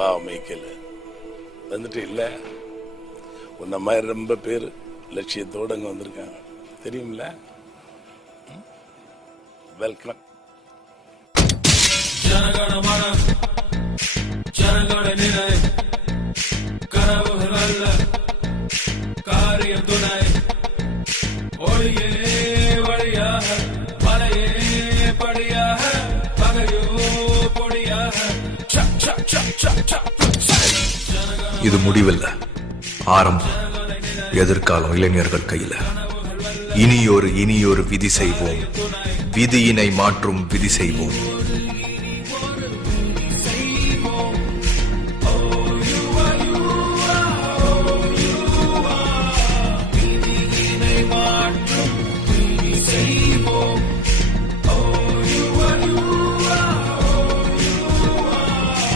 வா மைக்கேல், வந்துட்டு இல்லை உன்ன மாதிரி ரொம்ப பேர் லட்சியத்தோடு அங்கே வந்திருக்காங்க தெரியுமில்ல. வெல்கம். ஜனகணமன ஜனகண நிலை கனவுகள் அல்ல காரியம் துணை ஒளியே வழியாக மலையே படியாக பகையோ பொடியாக. இது முடிவில்ல, ஆரம்பம். எதிர்காலம் இளைஞர்கள் கையில. இனியொரு விதி செய்வோம், விதியினை மாற்றும் விதி செய்வோம்.